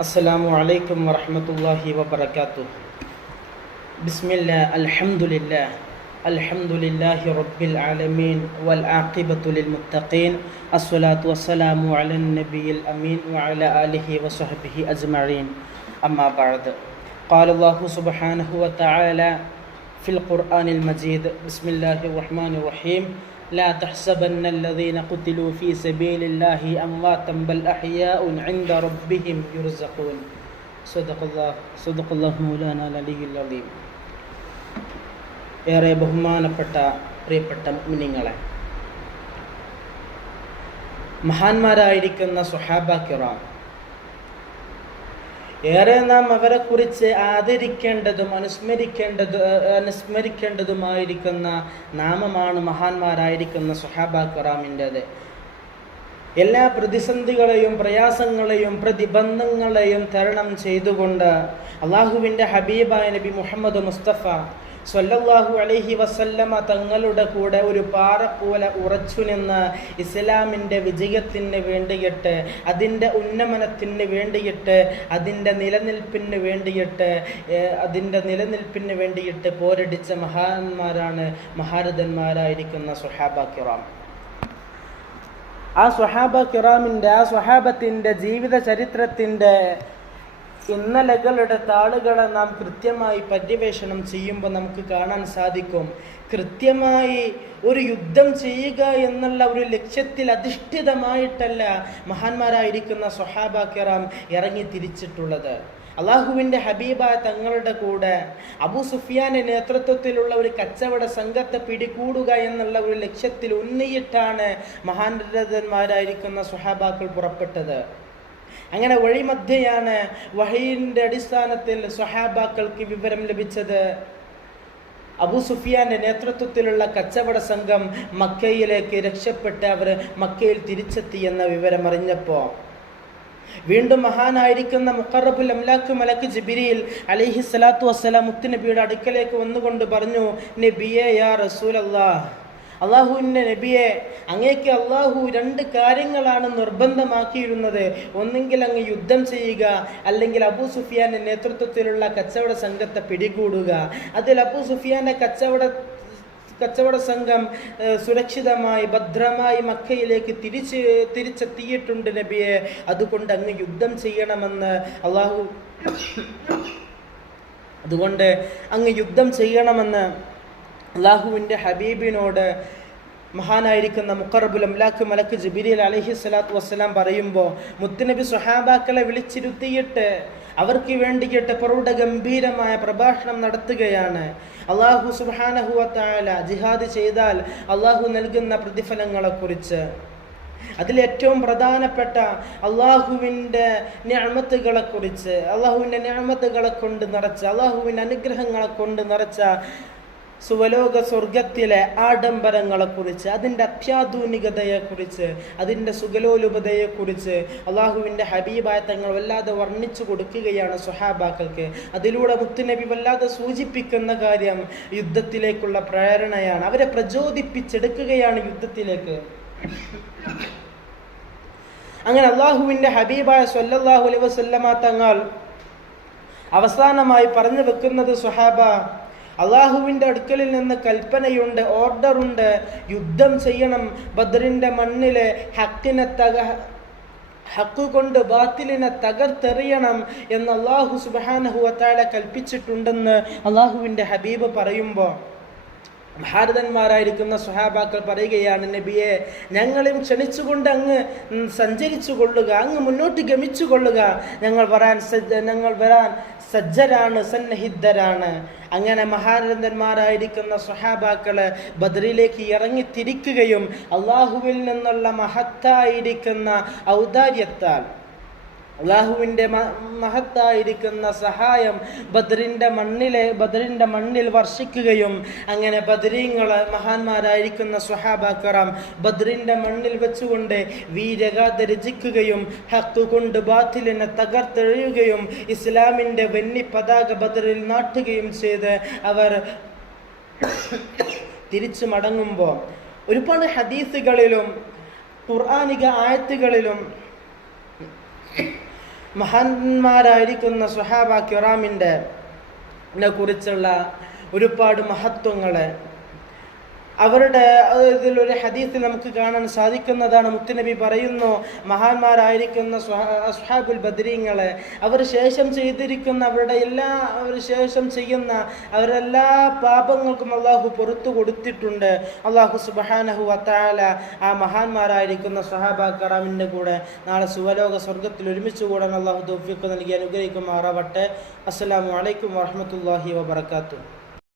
السلام عليكم ورحمة الله وبركاته. بسم الله الحمد لله رب العالمين والعاقبة للمتقين الصلاة والسلام على النبي الأمين وعلى آله وصحبه أجمعين. أما بعد، قال الله سبحانه وتعالى في القرآن المجيد: بسم الله الرحمن الرحيم. لا تحسبن الذين قتلوا في سبيل الله أمواتا بل أحياء عند ربهم يرزقون. صدق الله مولانا العلي العظيم. ഏറെ ബഹുമാനപ്പെട്ട പ്രിയപ്പെട്ട മുഅ്മിനീങ്ങളെ, മഹാന്മാരായിരിക്കുന്ന സ്വഹാബ കിറാം, ഏറെ നാം അവരെ കുറിച്ച് ആദരിക്കേണ്ടതും അനുസ്മരിക്കേണ്ടതുമായിരിക്കുന്ന നാമമാണ് മഹാന്മാരായിരിക്കുന്ന സ്വഹാബ കിറാമിൻ്റെത്. എല്ലാ പ്രതിസന്ധികളെയും പ്രയാസങ്ങളെയും പ്രതിബന്ധങ്ങളെയും തരണം ചെയ്തുകൊണ്ട് അള്ളാഹുവിൻ്റെ ഹബീബായ നബി മുഹമ്മദ് മുസ്തഫ സ്വല്ലല്ലാഹു അലൈഹി വസല്ലമ തങ്ങളുടെ കൂടെ ഒരു പാറ പോലെ ഉറച്ചു നിന്ന് ഇസ്ലാമിൻ്റെ വിജയത്തിന് വേണ്ടിയിട്ട്, അതിൻ്റെ ഉന്നമനത്തിന് വേണ്ടിയിട്ട്, അതിൻ്റെ നിലനിൽപ്പിന് വേണ്ടിയിട്ട് പോരടിച്ച മഹാന്മാരാണ് മഹാരഥന്മാരായിരിക്കുന്ന സ്വഹാബ കിറാം. ആ സ്വഹാബത്തിൻ്റെ ജീവിത ചരിത്രത്തിൻ്റെ ഇന്നലകളുടെ താളുകളെ നാം കൃത്യമായി പര്യവേഷണം ചെയ്യുമ്പോൾ നമുക്ക് കാണാൻ സാധിക്കും, കൃത്യമായി ഒരു യുദ്ധം ചെയ്യുക എന്നുള്ള ഒരു ലക്ഷ്യത്തിൽ അധിഷ്ഠിതമായിട്ടല്ല മഹാന്മാരായിരിക്കുന്ന സ്വഹാബ കിറാം ഇറങ്ങി തിരിച്ചിട്ടുള്ളത്. അള്ളാഹുവിൻ്റെ ഹബീബായ തങ്ങളുടെ കൂടെ അബൂ സുഫിയാന്റെ നേതൃത്വത്തിലുള്ള ഒരു കച്ചവട സംഘത്തെ പിടികൂടുക എന്നുള്ള ഒരു ലക്ഷ്യത്തിൽ ഉന്നിയിട്ടാണ് മഹാരഥന്മാരായിരിക്കുന്ന സ്വഹാബാക്കൾ പുറപ്പെട്ടത്. അങ്ങനെ വഴിമധ്യയാണ് വഹയിൻ്റെ അടിസ്ഥാനത്തിൽ സ്വഹാബാക്കൾക്ക് വിവരം ലഭിച്ചത്. അബൂ സുഫിയാന്റെ നേതൃത്വത്തിലുള്ള കച്ചവട സംഘം മക്കയിലേക്ക് രക്ഷപ്പെട്ട് അവർ മക്കയിൽ തിരിച്ചെത്തി എന്ന വിവരം അറിഞ്ഞപ്പോൾ വീണ്ടും മഹാനായിരിക്കുന്ന മുഖറബുൽ അംലാഖ് മലക്ക് ജിബ്രീൽ അലൈഹി സ്വലാത്തു വസ്സലാം മുത്തുനബിയുടെ അടുക്കലേക്ക് വന്നുകൊണ്ട് പറഞ്ഞു: നബിയേ, യാ റസൂലല്ലാഹ്, അള്ളാഹുവിൻ്റെ നബിയെ, അങ്ങേക്ക് അള്ളാഹു രണ്ട് കാര്യങ്ങളാണ് നിർബന്ധമാക്കിയിരുന്നത്. ഒന്നെങ്കിൽ അങ്ങ് യുദ്ധം ചെയ്യുക, അല്ലെങ്കിൽ അബൂ സുഫിയാന്റെ നേതൃത്വത്തിലുള്ള കച്ചവട സംഘത്തെ പിടികൂടുക. അതിൽ അബൂ സുഫിയാന്റെ കച്ചവട സംഘം സുരക്ഷിതമായി ഭദ്രമായി മക്കയിലേക്ക് തിരിച്ചെത്തിയിട്ടുണ്ട് നബിയെ. അതുകൊണ്ട് അങ്ങ് യുദ്ധം ചെയ്യണമെന്ന് അള്ളാഹുവിൻ്റെ ഹബീബിനോട് മഹാനായിരിക്കുന്ന മുഖറബുൽ അംലാഖ് മലക്ക് ജിബ്രീൽ അലൈഹി സ്വലാത്തു വസ്സലാം പറയുമ്പോൾ മുത്തുനബി സ്വഹാബാക്കളെ വിളിച്ചിരുത്തിയിട്ട് അവർക്ക് വേണ്ടിയിട്ട് പ്രൗഢഗംഭീരമായ പ്രഭാഷണം നടത്തുകയാണ്. അള്ളാഹു സുബ്ഹാനഹു വ തആല ജിഹാദ് ചെയ്താൽ അള്ളാഹു നൽകുന്ന പ്രതിഫലങ്ങളെക്കുറിച്ച്, അതിലേറ്റവും പ്രധാനപ്പെട്ട അള്ളാഹുവിൻ്റെ നിഅമത്തുകളെക്കുറിച്ച്, അള്ളാഹുവിൻ്റെ നിഅമത്തുകളെ കൊണ്ട് നിറച്ച, അള്ളാഹുവിൻ്റെ അനുഗ്രഹങ്ങളെ കൊണ്ട് നിറച്ച സുവലോക സ്വർഗത്തിലെ ആഡംബരങ്ങളെക്കുറിച്ച്, അതിൻ്റെ അത്യാധുനികതയെക്കുറിച്ച്, അതിൻ്റെ സുഖലോലുപതയെക്കുറിച്ച് അള്ളാഹുവിൻ്റെ ഹബീബായ തങ്ങൾ വല്ലാതെ വർണ്ണിച്ചു കൊടുക്കുകയാണ് സ്വഹാബാക്കൾക്ക്. അതിലൂടെ മുത്തുനബി വല്ലാതെ സൂചിപ്പിക്കുന്ന കാര്യം യുദ്ധത്തിലേക്കുള്ള പ്രേരണയാണ്. അവരെ പ്രചോദിപ്പിച്ചെടുക്കുകയാണ് യുദ്ധത്തിലേക്ക്. അങ്ങനെ അള്ളാഹുവിൻ്റെ ഹബീബായ സ്വല്ലല്ലാഹു അലൈഹി വസല്ലമ തങ്ങൾ അവസാനമായി പറഞ്ഞു വെക്കുന്നത്, സ്വഹാബ, അള്ളാഹുവിൻ്റെ അടുക്കലിൽ നിന്ന് കൽപ്പനയുണ്ട്, ഓർഡറുണ്ട്, യുദ്ധം ചെയ്യണം. ബദ്രിൻ്റെ മണ്ണിലെ ഹക്ക് കൊണ്ട് ബാത്തിലിനെ തകർത്തെറിയണം എന്ന് അള്ളാഹു സുബ്ഹാനഹു വ തആല കൽപ്പിച്ചിട്ടുണ്ടെന്ന് അള്ളാഹുവിൻ്റെ ഹബീബ് പറയുമ്പോൾ ഭാരതന്മാരായിരിക്കുന്ന സ്വഹാബാക്കൾ പറയുകയാണ്: നബിയെ, ഞങ്ങളെയും ക്ഷണിച്ചുകൊണ്ട് അങ്ങ് സഞ്ചരിച്ചു കൊള്ളുക, അങ്ങ് മുന്നോട്ട് ഗമിച്ചു കൊള്ളുക. ഞങ്ങൾ വരാൻ സജ്ജരാണ്, സന്നഹിദ്ധരാണ്. അങ്ങനെ മഹാരഥന്മാരായിരിക്കുന്ന സ്വഹാബാക്കള് ബദ്രിലേക്ക് ഇറങ്ങിത്തിരിക്കുകയും അള്ളാഹുവിൽ നിന്നുള്ള മഹത്തായിരിക്കുന്ന ഔദാര്യത്താൽ, അള്ളാഹുവിൻ്റെ മഹത്തായിരിക്കുന്ന സഹായം ബദ്രിൻ്റെ മണ്ണിൽ വർഷിക്കുകയും അങ്ങനെ ബദ്രീങ്ങളെ മഹാന്മാരായിരിക്കുന്ന സ്വഹാബാക്കറാം ബദ്രിൻ്റെ മണ്ണിൽ വെച്ചുകൊണ്ട് വീരഗാഥ രചിക്കുകയും ഹക്ക് കൊണ്ട് ബാത്തിലിനെ തകർത്തെറിയുകയും ഇസ്ലാമിൻ്റെ വെണ്ണി പതാക ബദ്രിൽ നാട്ടുകയും ചെയ്ത് അവർ തിരിച്ചു മടങ്ങുമ്പോൾ ഒരുപാട് ഹദീസുകളിലും ഖുർആനിക ആയത്തുകളിലും മഹാന്മാരായിരിക്കുന്ന സ്വഹാബ കിറാമിൻ്റെ കുറിച്ചുള്ള ഒരുപാട് മഹത്വങ്ങളെ അവരുടെ ഇതിലൊരു ഹദീസിൽ നമുക്ക് കാണാൻ സാധിക്കുന്നതാണ്. മുത്തുനബി പറയുന്നു, മഹാന്മാരായിരിക്കുന്ന അസ്ഹാബുൽ ബദരീങ്ങളെ അവർ ശേഷം ചെയ്തിരിക്കുന്ന അവർ ശേഷം ചെയ്യുന്ന അവരെല്ലാ പാപങ്ങൾക്കും അള്ളാഹു പുറത്തു കൊടുത്തിട്ടുണ്ട്. അള്ളാഹു സുബ്ഹാനഹു വ തആല ആ മഹാന്മാരായിരിക്കുന്ന സ്വഹാബ കിറാമിൻ്റെ കൂടെ നാളെ സുവലോക സ്വർഗത്തിൽ ഒരുമിച്ച് കൂടാൻ അള്ളാഹു തൗഫീഖ് നൽകി അനുഗ്രഹിക്കുമാറാവട്ടെ. അസ്സലാമു അലൈക്കും വറഹ്മത്തുള്ളാഹി വബറകാതുഹു.